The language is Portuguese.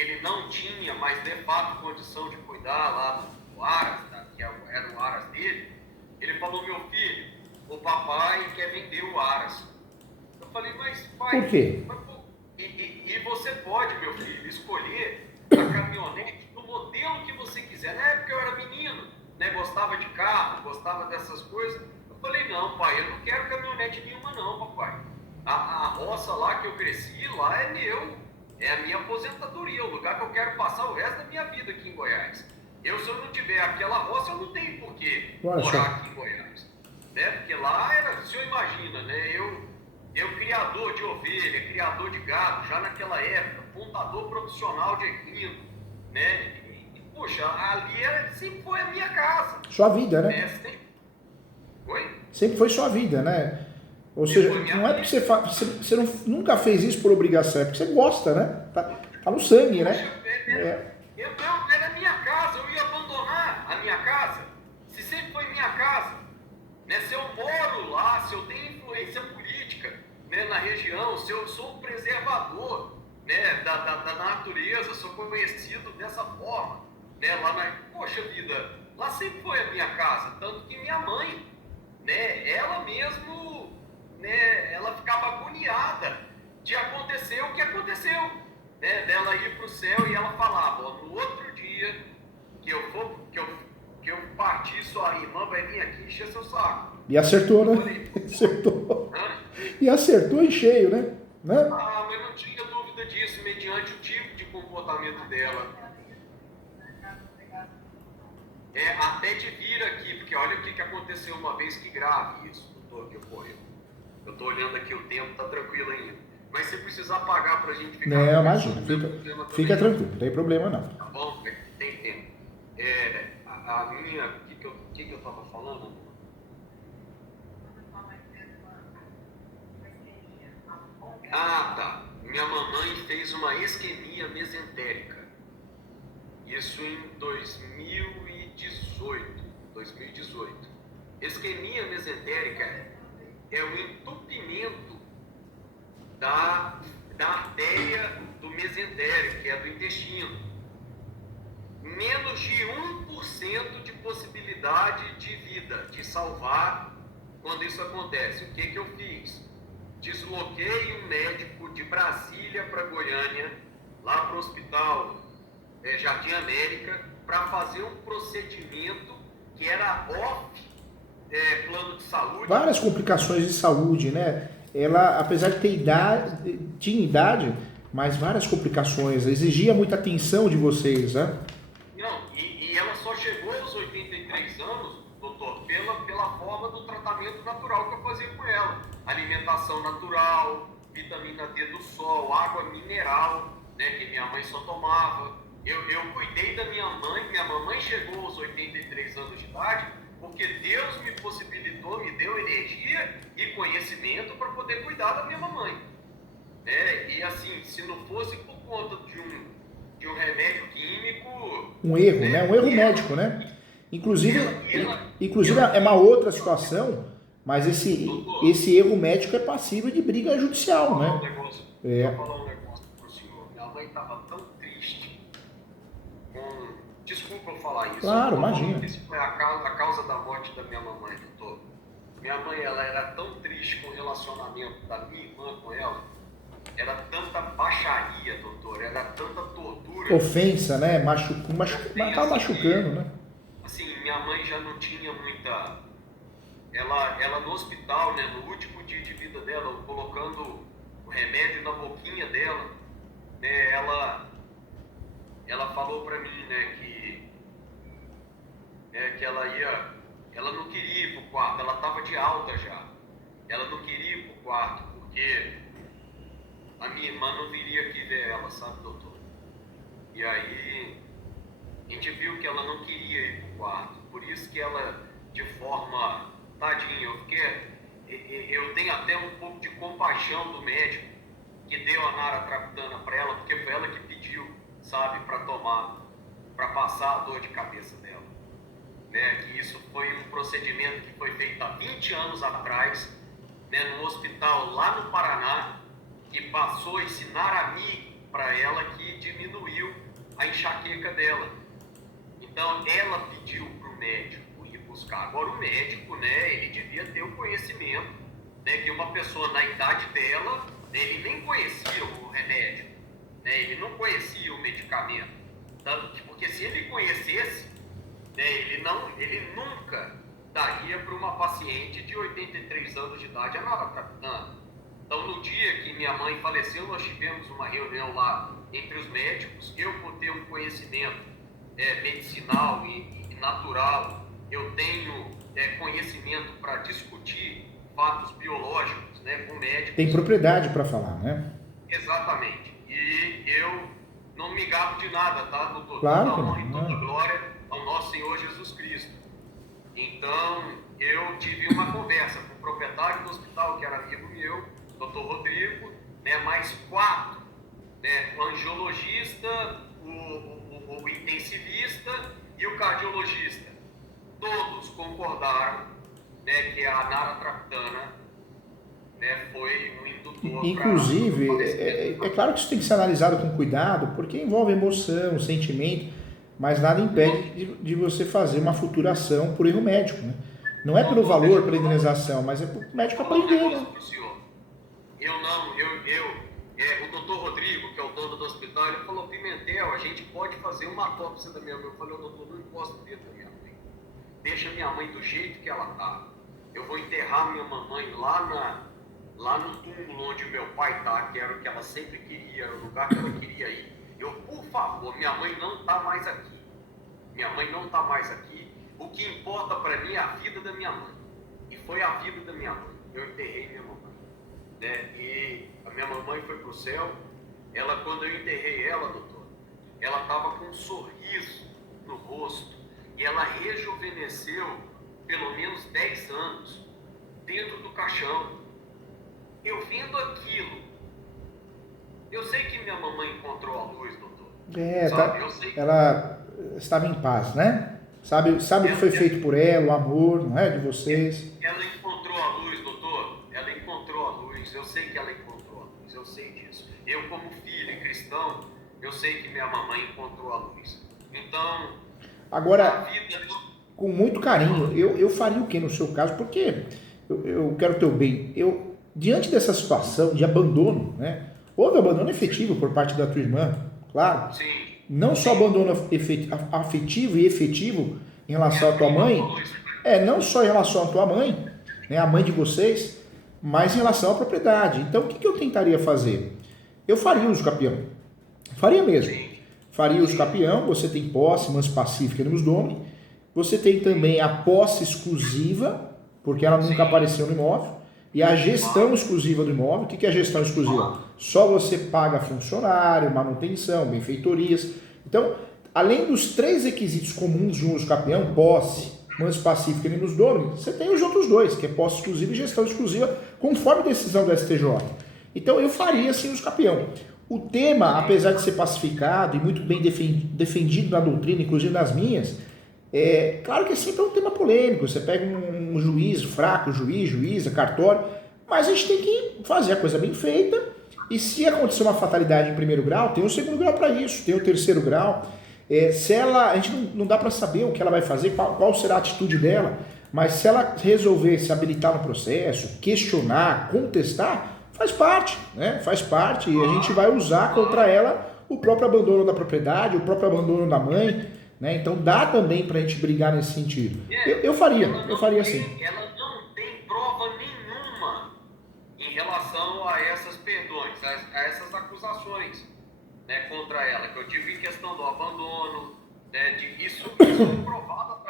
ele não tinha mais de fato condição de cuidar lá do Aras, tá? Que era o Aras dele. Ele falou: meu filho, o papai quer vender o Aras. Eu falei: mas pai, Por quê? e você pode, meu filho, escolher a caminhonete do modelo que você quiser. Na época eu era menino, né? Gostava de carro, gostava dessas coisas. Eu falei: não, pai, eu não quero caminhonete nenhuma não, papai. A roça lá que eu cresci, lá é meu. É a minha aposentadoria, o lugar que eu quero passar o resto da minha vida aqui em Goiás. Se eu não tiver aquela roça, eu não tenho por que morar aqui em Goiás. Né? Porque lá era, o senhor imagina, né? Eu criador de ovelha, criador de gado, já naquela época, montador profissional de equino, né? Poxa, ali sempre foi a minha casa. Sua vida, né? Oi? Sempre foi sua vida, né? Ou seja, não é porque você nunca fez isso por obrigação, é porque você gosta, né? Tá no sangue, né? Era minha casa, eu ia abandonar a minha casa, se sempre foi minha casa. Né? Se eu moro lá, se eu tenho influência política, né, na região, se eu sou um preservador, né, da natureza, sou conhecido dessa forma, né, poxa vida, lá sempre foi a minha casa, tanto que minha mãe, né, ela mesmo, né, ela ficava agoniada de acontecer o que aconteceu, né, dela ir para o céu, e ela falava: ó, no outro dia que eu partir, sua irmã vai vir aqui encher seu saco. E acertou, né? Acertou. E acertou em cheio, né? Ah, mas não tinha dúvida disso, mediante o tipo de comportamento dela. Até de vir aqui, porque olha o que aconteceu uma vez, que grave isso, doutor, que ocorreu. Eu tô olhando aqui, o tempo tá tranquilo ainda. Mas se precisar pagar pra gente ficar... Não, imagina, fica tranquilo, não tem problema não. Tá bom? Tem tempo. A minha... O que eu tava falando? Ah, tá. Minha mamãe fez uma isquemia mesentérica. Isso em 2018. Isquemia mesentérica é o entupimento da artéria do mesentérico, que é do intestino. Menos de 1% de possibilidade de vida, de salvar quando isso acontece. O que eu fiz? Desloquei um médico de Brasília para Goiânia, lá para o hospital Jardim América, para fazer um procedimento que era plano de saúde. Várias complicações de saúde, né? Ela, apesar de ter tinha idade, mas várias complicações, exigia muita atenção de vocês, né? Não, e ela só chegou aos 83 anos, doutor, pela forma do tratamento natural que eu fazia com ela. Alimentação natural, vitamina D do sol, água mineral, né, que minha mãe só tomava. Eu cuidei da minha mamãe chegou aos 83 anos de idade, porque Deus me possibilitou, me deu energia e conhecimento para poder cuidar da minha mamãe. E assim, se não fosse por conta de um remédio químico... Um erro, né? Um erro médico, né? Inclusive é uma outra situação, mas esse erro médico é passível de briga judicial, né? Vou falar um negócio para o senhor. Minha mãe estava tão triste desculpa eu falar isso. Claro, imagina. Isso foi a causa da morte da minha mamãe, doutor. Minha mãe, ela era tão triste com o relacionamento da minha irmã com ela. Era tanta baixaria, doutor. Era tanta tortura. Ofensa, né? Acaba machucando, né? Assim, minha mãe já não tinha muita... Ela no hospital, né, no último dia de vida dela, colocando o remédio na boquinha dela, né, ela falou pra mim, né, que ela não queria ir pro quarto, ela tava de alta já. Ela não queria ir pro quarto, porque a minha irmã não viria aqui ver ela, sabe, doutor? E aí, a gente viu que ela não queria ir pro quarto, por isso que ela, de forma... Tadinha, eu tenho até um pouco de compaixão do médico que deu a naratriptana para ela, porque foi ela que pediu, sabe, para tomar, para passar a dor de cabeça dela. Né? Que isso foi um procedimento que foi feito há 20 anos atrás, né, no hospital lá no Paraná, que passou esse Narami para ela, que diminuiu a enxaqueca dela. Então, ela pediu para o médico ir buscar. Agora, o médico, né, ele devia ter o conhecimento, né, que uma pessoa na idade dela, ele nem conhecia o remédio, né, ele não conhecia o medicamento. Porque se ele conhecesse, né, ele nunca daria para uma paciente de 83 anos de idade a naratriptana. Então, no dia que minha mãe faleceu, nós tivemos uma reunião lá entre os médicos. Eu, por ter um conhecimento medicinal e natural, eu tenho conhecimento para discutir fatos biológicos, né, com médicos. Tem propriedade para falar, né? Exatamente. E eu não me gabo de nada, tá, doutor? Claro. Toda honra e toda glória ao nosso Senhor Jesus Cristo. Então, eu tive uma conversa com o proprietário do hospital, que era amigo meu, doutor Rodrigo, né, mais 4, né, o angiologista, o intensivista e o cardiologista. Todos concordaram, né, que a naratriptana, né, foi um indutor. Inclusive, é claro que isso tem que ser analisado com cuidado, porque envolve emoção, sentimento, mas nada impede de você fazer uma futura ação por erro médico, né? Não é pelo valor, pela indenização, mas é para o médico aprender, né? O doutor Rodrigo, que é o dono do hospital, ele falou: Pimentel, a gente pode fazer uma autópsia da minha mãe. Eu falei: doutor, não encosta o dedo da minha mãe. Deixa minha mãe do jeito que ela tá. Eu vou enterrar minha mamãe lá no túmulo onde o meu pai está, que era o que ela sempre queria, era o lugar que ela queria ir. Eu, por favor, minha mãe não está mais aqui. Minha mãe não está mais aqui. O que importa para mim é a vida da minha mãe. E foi a vida da minha mãe. Eu enterrei minha mamãe. Né? E a minha mamãe foi para o céu. Ela, quando eu enterrei ela, doutor, ela estava com um sorriso no rosto. E ela rejuvenesceu pelo menos 10 anos dentro do caixão. Eu vendo aquilo, eu sei que minha mamãe encontrou a luz, doutor. Ela estava em paz, né? Sabe o que foi feito por ela, o amor, não é, de vocês. Ela encontrou a luz, doutor. Ela encontrou a luz. Eu sei que ela encontrou a luz. Eu sei disso. Eu, como filho e cristão, eu sei que minha mamãe encontrou a luz. Então, agora, com muito carinho, eu faria o que no seu caso? Porque eu quero o teu bem. Diante dessa situação de abandono, né? Houve abandono efetivo por parte da tua irmã, claro. Sim. Não só abandono afetivo e efetivo em relação à tua mãe, não só em relação à tua mãe, né, a mãe de vocês, mas em relação à propriedade. Então, o que eu tentaria fazer? Eu faria uso capião. Faria mesmo. Faria uso capião, você tem posse, mans pacífica nos domini. Você tem também a posse exclusiva, porque ela nunca apareceu no imóvel. E a gestão exclusiva do imóvel. O que é a gestão exclusiva? Só você paga funcionário, manutenção, benfeitorias. Então, além dos 3 requisitos comuns de um uso capião, posse, mans pacífica e nos domini, você tem os outros 2, que é posse exclusiva e gestão exclusiva, conforme decisão do STJ. Então, eu faria assim uso capião. O tema, apesar de ser pacificado e muito bem defendido na doutrina, inclusive nas minhas, claro que sempre é um tema polêmico. Você pega um juiz fraco, juíza, cartório, mas a gente tem que fazer a coisa bem feita. E se acontecer uma fatalidade em primeiro grau, tem o segundo grau para isso, tem o terceiro grau. A gente não dá para saber o que ela vai fazer, qual será a atitude dela, mas se ela resolver se habilitar no processo, questionar, contestar, faz parte, né? Faz parte, e a gente vai usar contra ela o próprio abandono da propriedade, o próprio abandono da mãe, né? Então dá também para a gente brigar nesse sentido. Eu faria assim. Ela não tem prova nenhuma em relação a essas perdões, a essas acusações, né, contra ela, que eu digo em questão do abandono, né, isso é provado.